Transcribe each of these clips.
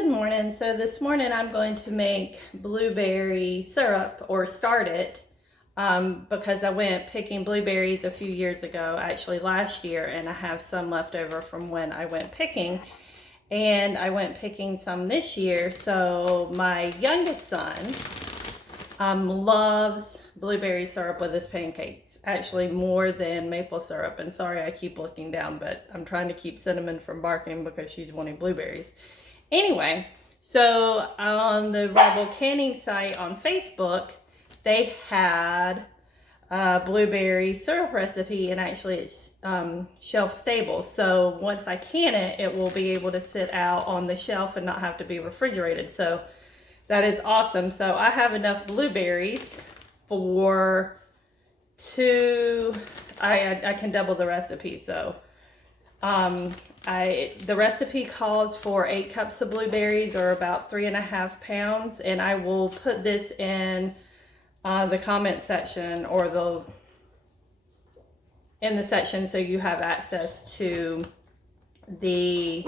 Good morning. So this morning I'm going to make blueberry syrup, or start it, because I went picking blueberries a few years ago, actually last year, and I have some left over from when I went picking. And I went picking some this year. So my youngest son loves blueberry syrup with his pancakes, actually more than maple syrup. And sorry I keep looking down, but I'm trying to keep Cinnamon from barking because she's wanting blueberries. Anyway, so on the Rebel Canning site on Facebook, they had a blueberry syrup recipe, and actually it's shelf stable. So once I can it, it will be able to sit out on the shelf and not have to be refrigerated. So that is awesome. So I have enough blueberries for I can double the recipe. So the recipe calls for 8 cups of blueberries, or about 3.5 pounds, and I will put this in the comment section, or in the section, so you have access to the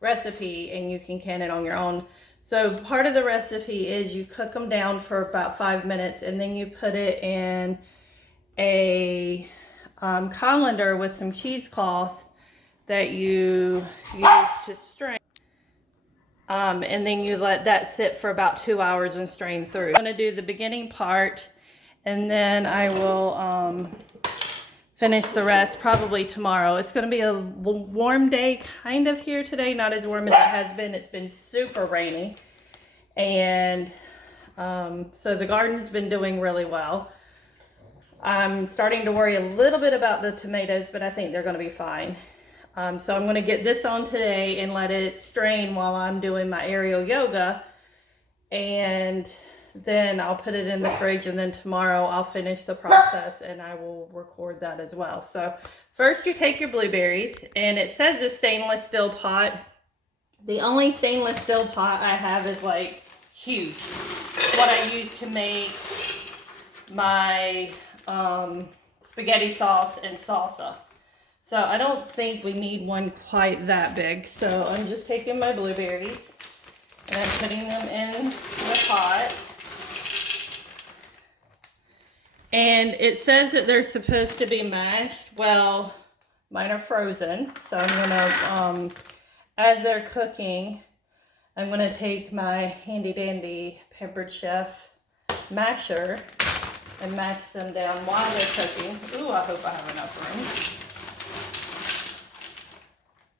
recipe and you can can it on your own. So part of the recipe is you cook them down for about 5 minutes, and then you put it in a colander with some cheesecloth that you use to strain, and then you let that sit for about 2 hours and strain through. I'm going to do the beginning part, and then I will finish the rest probably tomorrow. It's going to be a warm day kind of here today, not as warm as it has been. It's been super rainy, and so the garden's been doing really well. I'm starting to worry a little bit about the tomatoes, but I think they're going to be fine. So I'm going to get this on today and let it strain while I'm doing my aerial yoga, and then I'll put it in the fridge, and then tomorrow I'll finish the process and I will record that as well. So first you take your blueberries, and it says a stainless steel pot. The only stainless steel pot I have is like huge, what I use to make my spaghetti sauce and salsa. So I don't think we need one quite that big. So I'm just taking my blueberries and I'm putting them in the pot. And it says that they're supposed to be mashed. Well, mine are frozen. So I'm gonna, as they're cooking, I'm gonna take my handy dandy Pampered Chef masher and mash them down while they're cooking. Ooh, I hope I have enough room.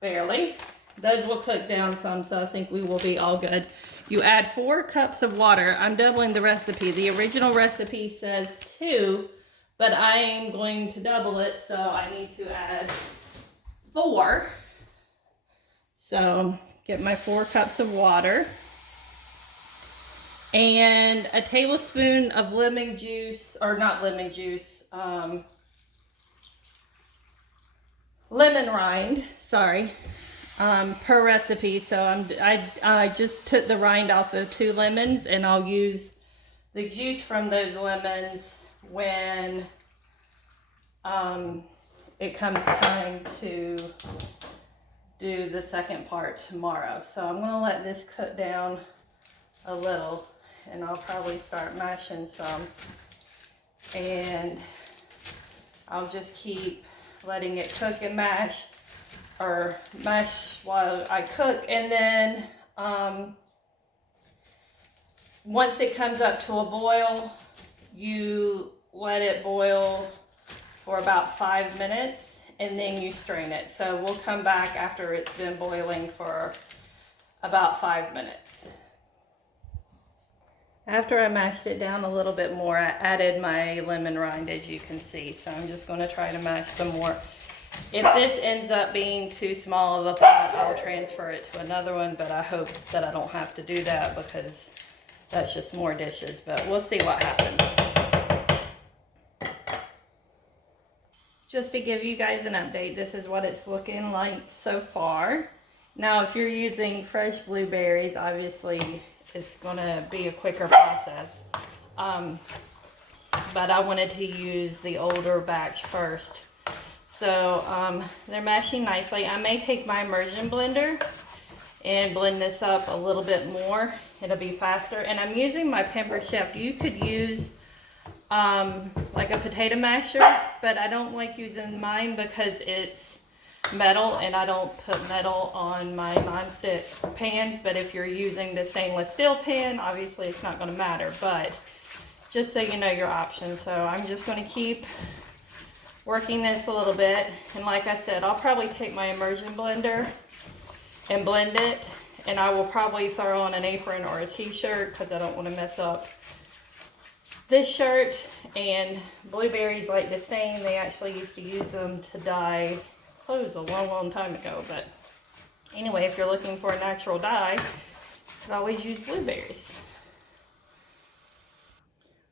Barely. Those will cook down some, so I think we will be all good. You add 4 cups of water. I'm doubling the recipe. The original recipe says 2, but I am going to double it, so I need to add 4. So get my 4 cups of water. And a tablespoon of lemon juice, or not lemon juice, lemon rind, sorry, per recipe. So I just took the rind off of 2 lemons, and I'll use the juice from those lemons when it comes time to do the second part tomorrow. So I'm gonna let this cook down a little, and I'll probably start mashing some, and I'll just keep letting it cook and mash, or mash while I cook. And then once it comes up to a boil, you let it boil for about 5 minutes, and then you strain it. So we'll come back after it's been boiling for about 5 minutes. After I mashed it down a little bit more, I added my lemon rind, as you can see. So I'm just going to try to mash some more. If this ends up being too small of a pot, I'll transfer it to another one, but I hope that I don't have to do that, because that's just more dishes, but we'll see what happens. Just to give you guys an update, this is what it's looking like so far. Now, if you're using fresh blueberries, obviously it's going to be a quicker process, but I wanted to use the older batch first. So they're mashing nicely. I may take my immersion blender and blend this up a little bit more. It'll be faster. And I'm using my Pampered Chef. You could use like a potato masher, but I don't like using mine because it's metal and I don't put metal on my nonstick pans. But if you're using the stainless steel pan, obviously it's not going to matter, but just so you know your options. So I'm just going to keep working this a little bit, and like I said, I'll probably take my immersion blender and blend it, and I will probably throw on an apron or a t-shirt because I don't want to mess up this shirt. And blueberries like to stain. They actually used to use them to dye clothes a long time ago, but anyway, if you're looking for a natural dye, you could always use blueberries.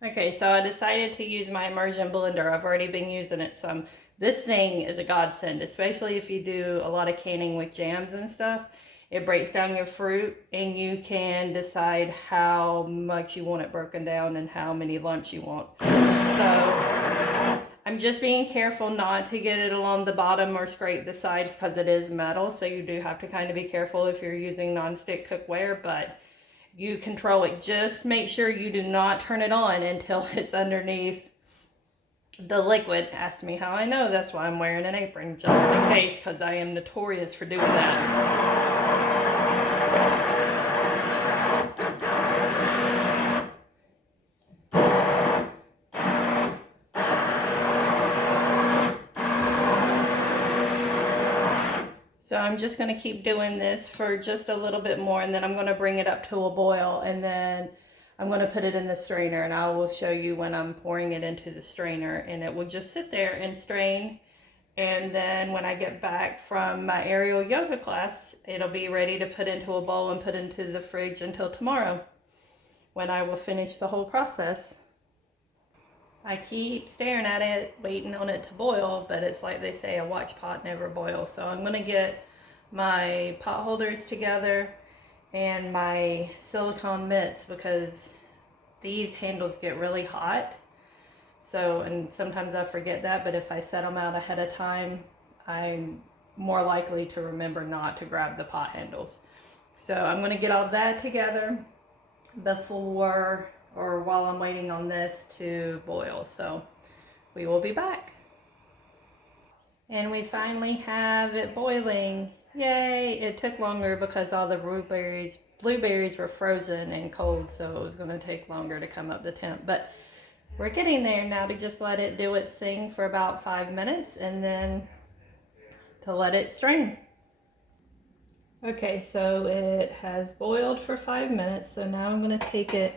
Okay, so I decided to use my immersion blender. I've already been using it some. This thing is a godsend, especially if you do a lot of canning with jams and stuff. It breaks down your fruit and you can decide how much you want it broken down and how many lumps you want. So I'm just being careful not to get it along the bottom or scrape the sides because it is metal. So you do have to kind of be careful if you're using non-stick cookware, but you control it. Just make sure you do not turn it on until it's underneath the liquid. Ask me how I know. That's why I'm wearing an apron, just in case, because I am notorious for doing that. So I'm just going to keep doing this for just a little bit more, and then I'm going to bring it up to a boil, and then I'm going to put it in the strainer, and I will show you when I'm pouring it into the strainer, and it will just sit there and strain. And then when I get back from my aerial yoga class, it'll be ready to put into a bowl and put into the fridge until tomorrow, when I will finish the whole process. I keep staring at it, waiting on it to boil, but it's like they say, a watch pot never boils. So I'm going to get my pot holders together and my silicone mitts, because these handles get really hot. So, and sometimes I forget that, but if I set them out ahead of time, I'm more likely to remember not to grab the pot handles. So I'm going to get all that together before or while I'm waiting on this to boil. So we will be back. And we finally have it boiling. Yay! It took longer because all the blueberries were frozen and cold, so it was going to take longer to come up to temp. But we're getting there now, to just let it do its thing for about 5 minutes and then to let it strain. Okay, so it has boiled for 5 minutes, so now I'm going to take it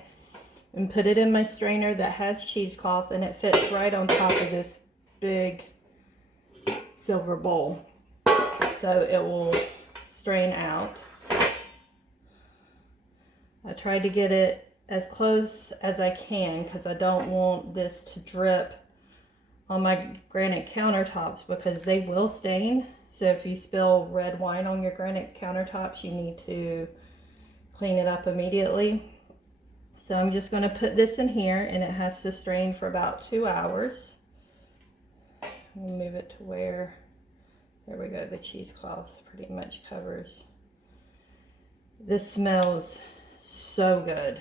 and put it in my strainer that has cheesecloth, and it fits right on top of this big silver bowl, so it will strain out. I tried to get it as close as I can because I don't want this to drip on my granite countertops, because they will stain. So if you spill red wine on your granite countertops, you need to clean it up immediately. So I'm just going to put this in here, and it has to strain for about 2 hours. Let me move it to where, there we go, the cheesecloth pretty much covers. This smells so good.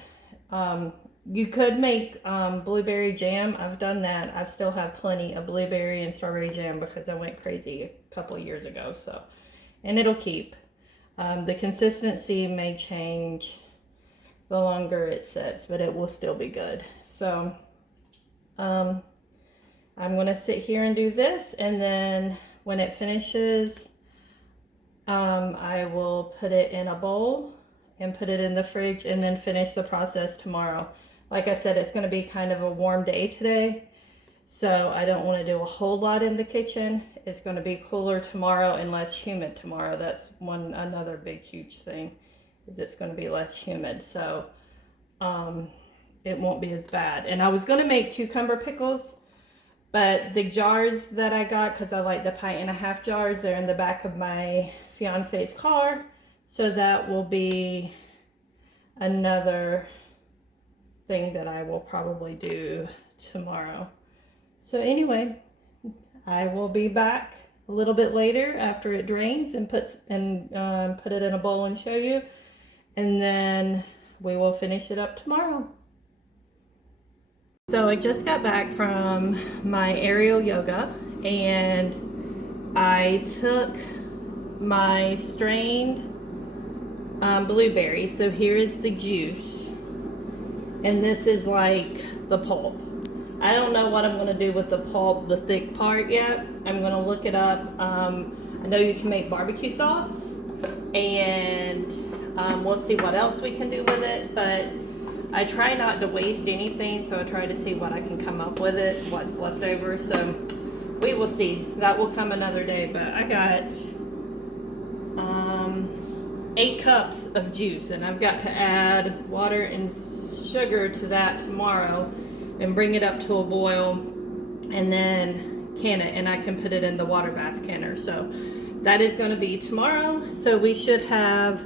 You could make blueberry jam. I've done that. I still have plenty of blueberry and strawberry jam because I went crazy a couple years ago. So, and it'll keep. The consistency may change the longer it sits, but it will still be good. So I'm going to sit here and do this, and then when it finishes, I will put it in a bowl and put it in the fridge, and then finish the process tomorrow. Like I said, it's going to be kind of a warm day today, so I don't want to do a whole lot in the kitchen. It's going to be cooler tomorrow and less humid tomorrow. That's another big huge thing, is it's going to be less humid, so it won't be as bad. And I was going to make cucumber pickles, but the jars that I got, because I like the 1.5 jars, they're in the back of my fiance's car, so that will be another thing that I will probably do tomorrow. So anyway, I will be back a little bit later after it drains and put it in a bowl and show you. And then we will finish it up tomorrow. So I just got back from my aerial yoga and I took my strained blueberry. So here is the juice. And this is like the pulp. I don't know what I'm going to do with the pulp, the thick part yet. I'm going to look it up. I know you can make barbecue sauce, and we'll see what else we can do with it. But I try not to waste anything, so I try to see what I can come up with it, what's left over. So we will see. That will come another day. But I got 8 cups of juice, and I've got to add water and sugar to that tomorrow and bring it up to a boil and then can it, and I can put it in the water bath canner. So that is going to be tomorrow. So we should have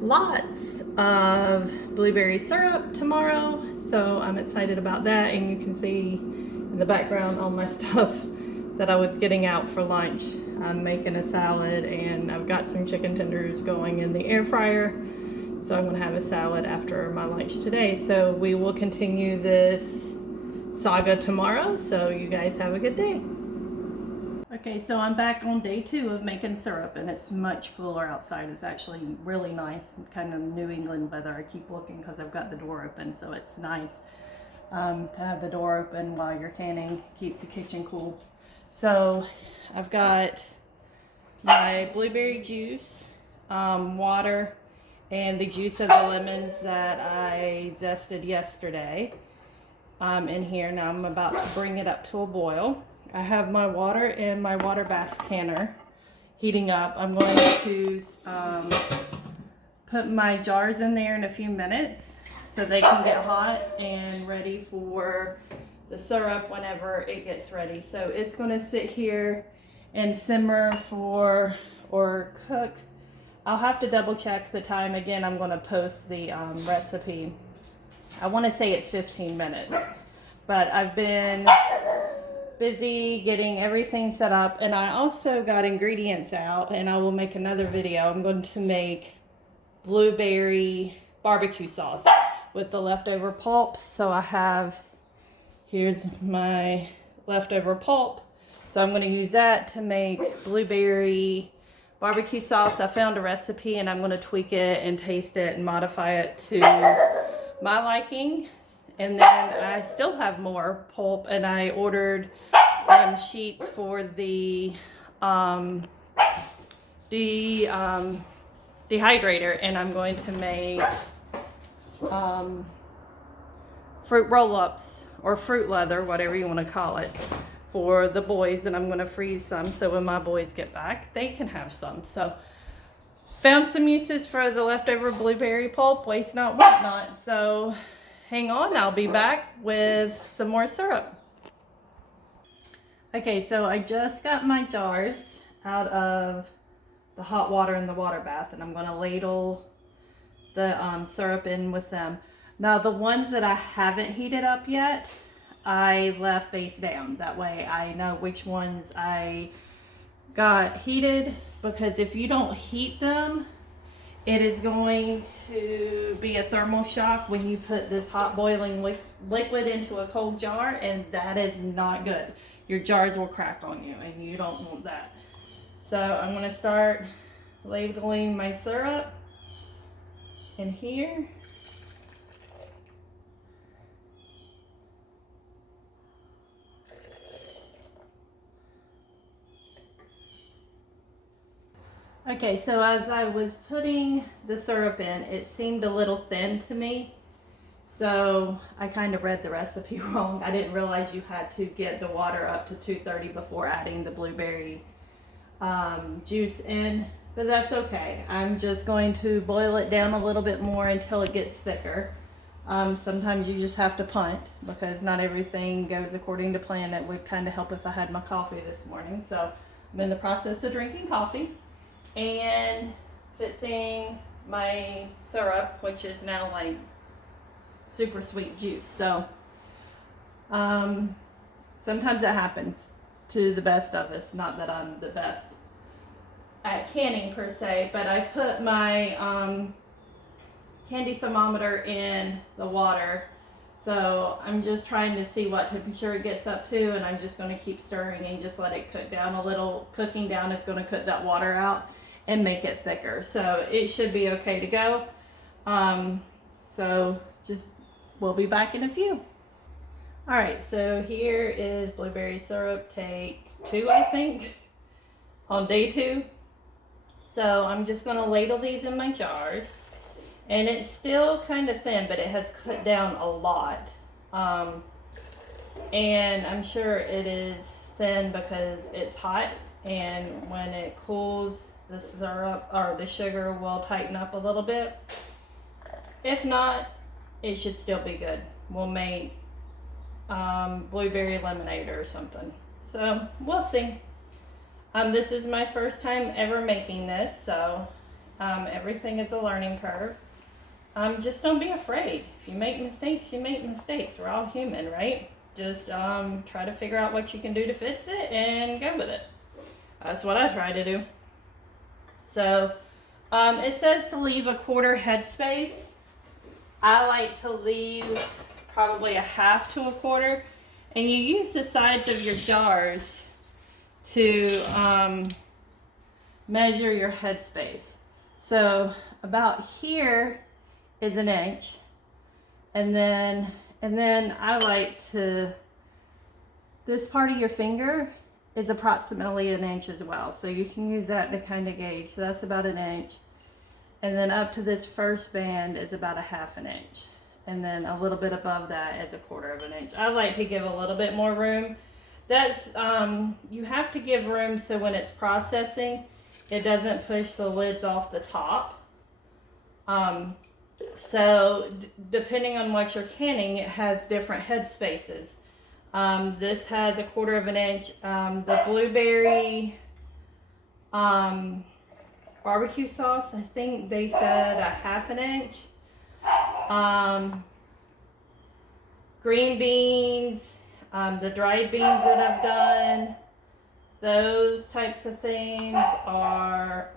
lots of blueberry syrup tomorrow. So I'm excited about that, and you can see in the background all my stuff that I was getting out for lunch. I'm making a salad, and I've got some chicken tenders going in the air fryer. So I'm going to have a salad after my lunch today. So we will continue this saga tomorrow. So you guys have a good day. Okay, so I'm back on day 2 of making syrup, and it's much cooler outside. It's actually really nice, kind of New England weather. I keep looking because I've got the door open, so it's nice to have the door open while you're canning. Keeps the kitchen cool. So I've got my blueberry juice, water, and the juice of the lemons that I zested yesterday in here. Now I'm about to bring it up to a boil. I have my water in my water bath canner heating up. I'm going to put my jars in there in a few minutes so they can get hot and ready for the syrup whenever it gets ready. So it's going to sit here and simmer for, or cook. I'll have to double check the time. Again, I'm going to post the recipe. I want to say it's 15 minutes, but I've been busy getting everything set up, and I also got ingredients out, and I will make another video. I'm going to make blueberry barbecue sauce with the leftover pulp. So I have, here's my leftover pulp. So I'm going to use that to make blueberry barbecue sauce. I found a recipe, and I'm going to tweak it and taste it and modify it to my liking. And then I still have more pulp, and I ordered sheets for the dehydrator, and I'm going to make fruit roll-ups or fruit leather, whatever you want to call it, for the boys. And I'm going to freeze some so when my boys get back they can have some. So found some uses for the leftover blueberry pulp, waste not, want not. So hang on, I'll be back with some more syrup. Okay, so I just got my jars out of the hot water in the water bath, and I'm going to ladle the syrup in with them. Now the ones that I haven't heated up yet, I left face down. That way I know which ones I got heated, because if you don't heat them, it is going to be a thermal shock when you put this hot boiling liquid into a cold jar, and that is not good. Your jars will crack on you, and you don't want that. So I'm going to start ladling my syrup in here. Okay, so as I was putting the syrup in, it seemed a little thin to me. So I kind of read the recipe wrong. I didn't realize you had to get the water up to 230 before adding the blueberry juice in, but that's okay. I'm just going to boil it down a little bit more until it gets thicker. Sometimes you just have to punt, because not everything goes according to plan. It would kind of help if I had my coffee this morning. So I'm in the process of drinking coffee and fixing my syrup, which is now like super sweet juice. So sometimes it happens. to the best of us. Not that I'm the best at canning per se, but I put my candy thermometer in the water. So I'm just trying to see what temperature it gets up to, and I'm just going to keep stirring and just let it cook down a little. Cooking down is going to cook that water out and make it thicker. So it should be okay to go. So just, we'll be back in a few. All right, so here is blueberry syrup, take 2, I think, on day 2. So I'm just going to ladle these in my jars. And it's still kind of thin, but it has cut down a lot. And I'm sure it is thin because it's hot. And when it cools, the syrup or the sugar will tighten up a little bit. If not, it should still be good. We'll make blueberry lemonade or something. So we'll see. This is my first time ever making this, so everything is a learning curve. Just don't be afraid. If you make mistakes, you make mistakes. We're all human, right? Just try to figure out what you can do to fix it and go with it. That's what I try to do. So it says to leave a 1/4 headspace. I like to leave probably 1/2 to 1/4. And you use the sides of your jars to measure your headspace. So about here is 1 inch, and then I like to, this part of your finger is approximately 1 inch as well, so you can use that to kind of gauge. So that's about 1 inch, and then up to this first band is about 1/2 inch, and then a little bit above that is 1/4 inch. I like to give a little bit more room. That's you have to give room so when it's processing, it doesn't push the lids off the top. So depending on what you're canning, it has different head spaces. This has 1/4 inch. The blueberry barbecue sauce, I think they said 1/2 inch. Green beans, the dried beans that I've done, those types of things are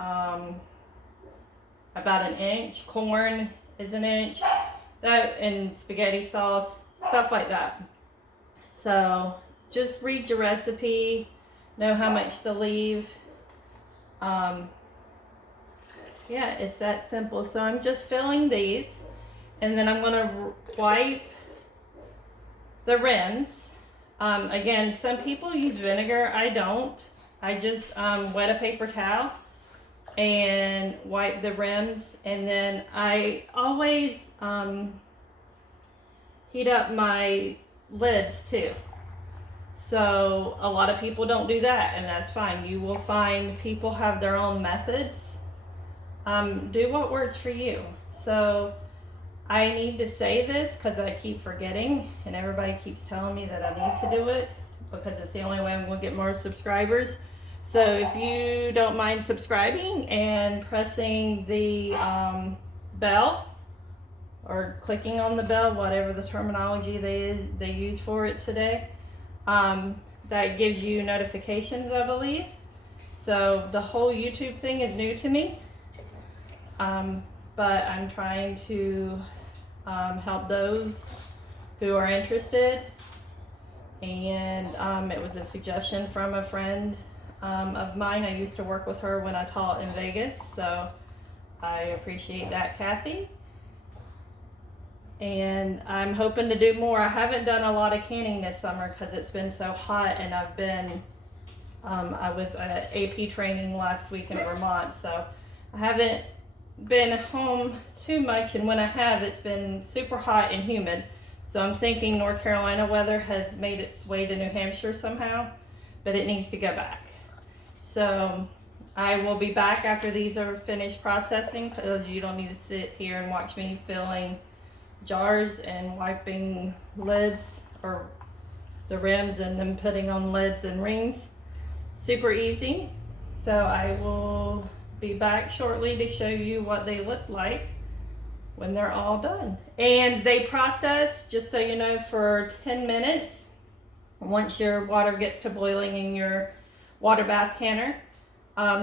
about 1 inch. Corn is 1 inch. That, and spaghetti sauce, stuff like that. So just read your recipe, know how much to leave. Yeah, it's that simple. So I'm just filling these, and then I'm going to wipe the rims. Again, some people use vinegar. I don't. I just wet a paper towel and wipe the rims, and then I always heat up my lids too. So a lot of people don't do that, and that's fine. You will find people have their own methods. Do what works for you. So I need to say this because I keep forgetting, and everybody keeps telling me that I need to do it because it's the only way I'm going to get more subscribers. So if you don't mind subscribing and pressing the bell, or clicking on the bell, whatever the terminology they use for it today, that gives you notifications, I believe. So the whole YouTube thing is new to me, but I'm trying to help those who are interested. And it was a suggestion from a friend of mine. I used to work with her when I taught in Vegas, so I appreciate that, Kathy. And I'm hoping to do more. I haven't done a lot of canning this summer because it's been so hot, and I've been I was at AP training last week in Vermont, so I haven't been home too much, and when I have, it's been super hot and humid. So I'm thinking North Carolina weather has made its way to New Hampshire somehow, but it needs to go back. So I will be back after these are finished processing, because you don't need to sit here and watch me filling jars and wiping lids, or the rims, and then putting on lids and rings. Super easy. So I will be back shortly to show you what they look like when they're all done. And they process, just so you know, for 10 minutes. Once your water gets to boiling in your water bath canner,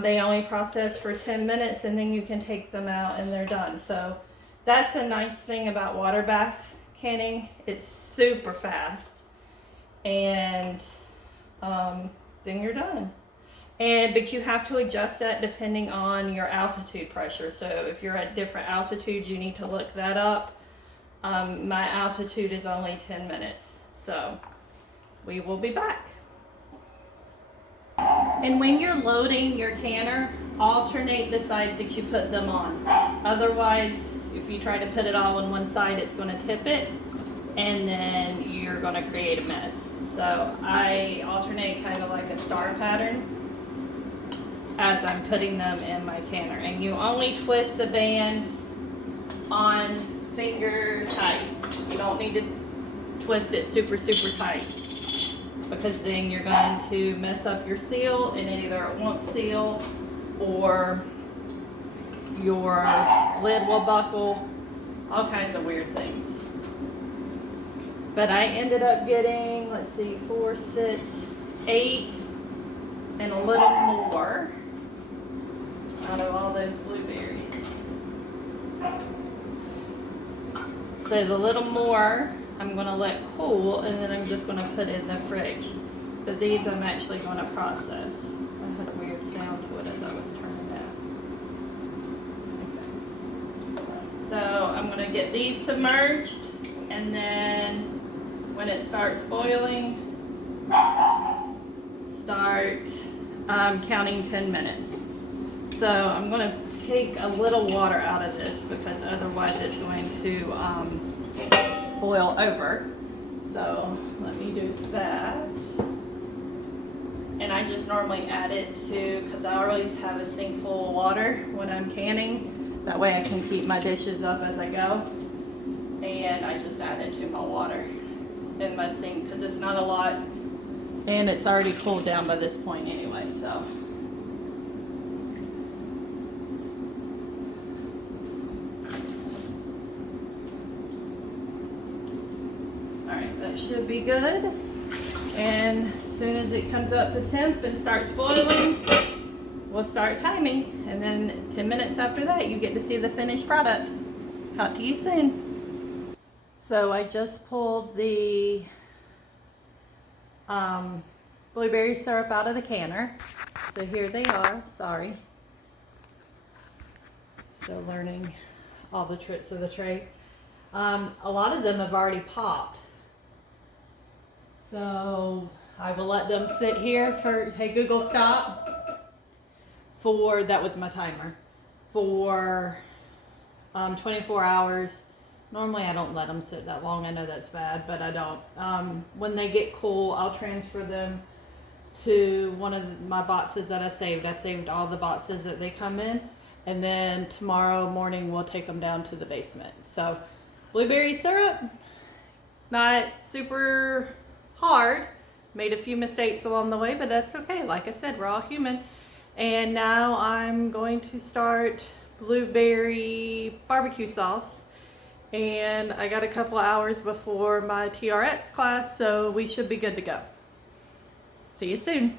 they only process for 10 minutes and then you can take them out and they're done. So that's a nice thing about water bath canning. It's super fast, and then you're done. But you have to adjust that depending on your altitude pressure. So if you're at different altitudes, you need to look that up. My altitude is only 10 minutes. So we will be back. And when you're loading your canner, alternate the sides that you put them on. Otherwise, if you try to put it all on one side, it's going to tip it, and then you're going to create a mess. So I alternate kind of like a star pattern as I'm putting them in my canner. And you only twist the bands on finger tight. You don't need to twist it super, super tight, because then you're going to mess up your seal, and either it won't seal or your lid will buckle, all kinds of weird things. But I ended up getting, let's see, 4, 6, 8, and a little more out of all those blueberries. So the little more I'm going to let cool, and then I'm just going to put in the fridge. But these I'm actually going to process. I had a weird sound to it as I was turning that. Okay. So I'm going to get these submerged, and then when it starts boiling, start counting 10 minutes. So I'm going to take a little water out of this, because otherwise it's going to boil over. So let me do that. And I just normally add it to, because I always have a sink full of water when I'm canning. That way I can keep my dishes up as I go. And I just add it to my water in my sink, because it's not a lot, and it's already cooled down by this point anyway. So that should be good. And as soon as it comes up to temp and starts boiling, we'll start timing. And then 10 minutes after that, you get to see the finished product. Talk to you soon. So I just pulled the blueberry syrup out of the canner. So here they are. Sorry. Still learning all the tricks of the trade. A lot of them have already popped. So I will let them sit here for, hey Google, stop, for, that was my timer, for 24 hours. Normally I don't let them sit that long. I know that's bad, but I don't. When they get cool, I'll transfer them to one of my boxes that I saved. I saved all the boxes that they come in, and then tomorrow morning we'll take them down to the basement. So blueberry syrup, not super hard. Made a few mistakes along the way, but that's okay. Like I said, we're all human. And now I'm going to start blueberry barbecue sauce. And I got a couple of hours before my TRX class, so we should be good to go. See you soon.